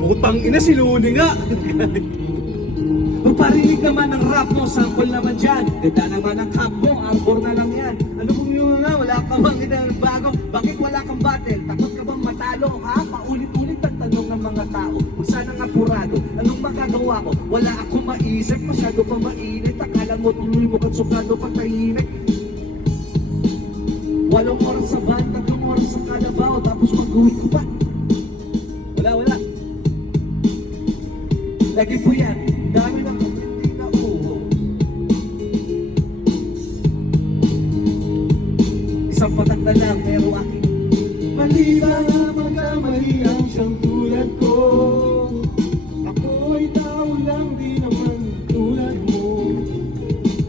Putang ina, sinuni nga. Pagparinig naman ng rap mo, sample naman dyan. Ganda naman ang cap mo, arbor na lang yan. Ano kung yun nga, wala ka bang bago? Bakit wala kang battle? Takot ka bang matalo? Ha? Paulit-ulit ang tanong ng mga tao. Kung saan ang apurado, anong magagawa ko? Wala akong maisip, masyado pa mainit. Akala mo tuloy mo kang sukado pag tahimik. 8 oras sa van, 3 oras sa Kalabaw, tapos mag-uwi ko pa. Wala. Lagi po yan, dami ng hindi na uho. Isang patak na lang, pero aking Mali ba nga magkamali ang siyang tulad ko? Ako ay tao lang, di naman tulad mo.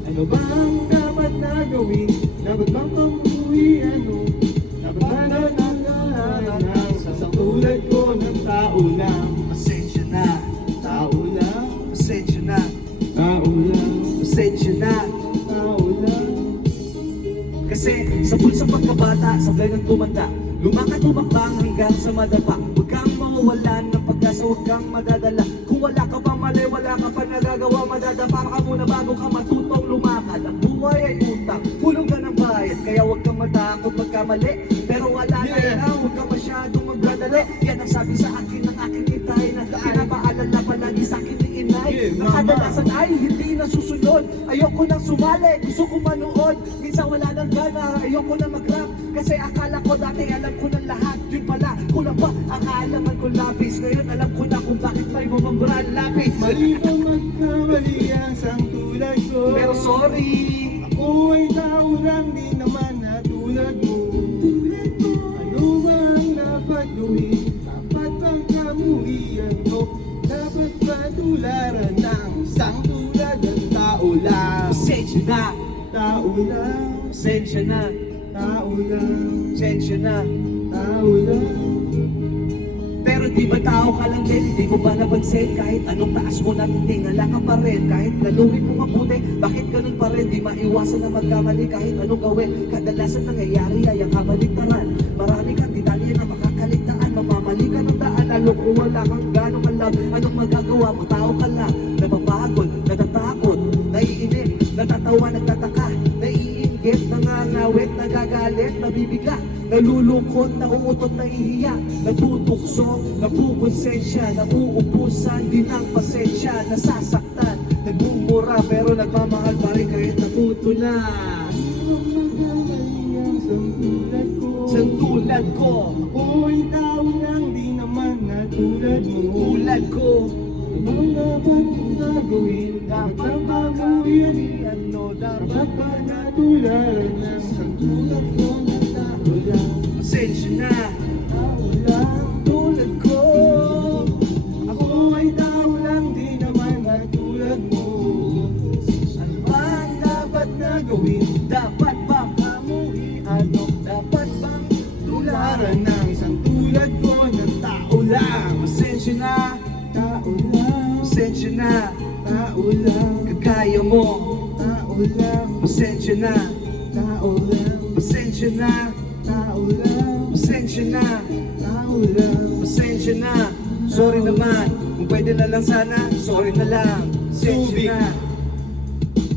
Ano ba ang dapat na gawin? Dapat bang pamuwi ano? Dapat ba nagkakalaan ng sasang tulad ko ng tao lang? pasensya na, Tao lang, pasensya na, tao lang, pasensya na. tao lang. Kasi sa pulsa pagkabata, sablay ng tumanda, lumakad tumakbang hanggang sa madapa. Huwag kang mawawalan ng pag-asa, huwag kang madadala. Kung wala ka pang mali, wala ka pa nagagawa, madadapa ka muna bago ka matutong lumakad. Ang buhay ay utang, pulong ka ng bayad, kaya huwag kang matakot magkamali. Pero wala na ikaw, huwag ka masyadong magdadali. Yan ang sabi sa akin ng aking itay, na pinapaalala palagi sa akin ni inay. Na kadalasan ay hindi nasusunod. Ayoko nang sumali, gusto ko manood. Minsan wala nang gana, ayoko na mag-rap. Kasi akala ko dati alam ko ng lahat. Yun pala, kulang pa ang kaalaman ko labis. Ngayon alam ko na kung bakit may bumabral lapis. Mali ba magkamali ang sang tulad ko? Pero sorry, Ako ay tao lang, di naman na tulad mo. Ano ba ang dapat gawin? Dapat bang kamuhian ko? Dapat ba tularan ng isang tulad ng tao lang? pasensya na, Tao lang, pasensya na, tao lang, pasensya na. tao lang. Pero di ba tao ka lang din, hindi mo ba napansin? Kahit anong taas mo natin, tingala ka pa rin. Kahit laluhin mo mabuti, bakit ganun pa rin? Di maiwasan na magkamali kahit anong gawin. Kadalasan nangyayari ay ang kabaligtaran. Marami kang detalye na makakaligtaan. Mamamali ka ng daan, lalo kung wala kang ganong alam. Anong magagawa mo? Tao ka lang, napapagod, natatakot, naiinip, natatawa, nagtataka, naiinggit, nangangawit, nagagalit, nabibigla, nalulungkot, nauutot, nahihiya, natutukso, napukonsensya, nauubusan din ang pasensya, nasasaktan, nagmumura pero nagmamahal pa rin kahit natutulan. Ano magkamali ang sang tulad ko? Sa tulad ko, Ako ay tao lang, di naman na tulad mo. tulad ko, Anong dapat kong gagawin? Dapat ba gawin? ano dapat Dapat ba natularan ng isang tulad ko na tao lang? pasensya na, Tao lang, tulad ko, ako ay tao lang, di naman na tulad mo. Ano ba ang dapat na gawin? dapat ba Kamuhi, ano dapat bang tularan ng isang tulad ko na tao lang? pasensya na, Tao lang, pasensya na, tao lang, kagaya mo, tao lang, pasensya na, tao lang, pasensya na, tao lang, pasensya na, tao lang. pasensya na, sorry naman, kung pwede na lang sana, sorry na lang, pasensya na.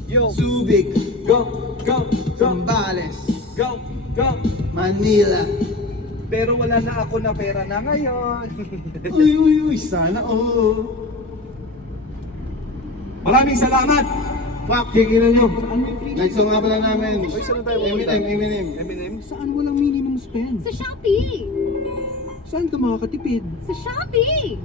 Yo, Subic, go, go, go, Zambales, go, go. Manila. Pero wala na ako na pera na ngayon. Uy, sana oo. Maraming salamat. Fuck, kikilan nyo. Guys, so nga pala namin. Uy, saan tayo Eminem. Eminem? Saan walang minimum spend? Sa Shopee! Saan ka makakatipid? Sa Shopee!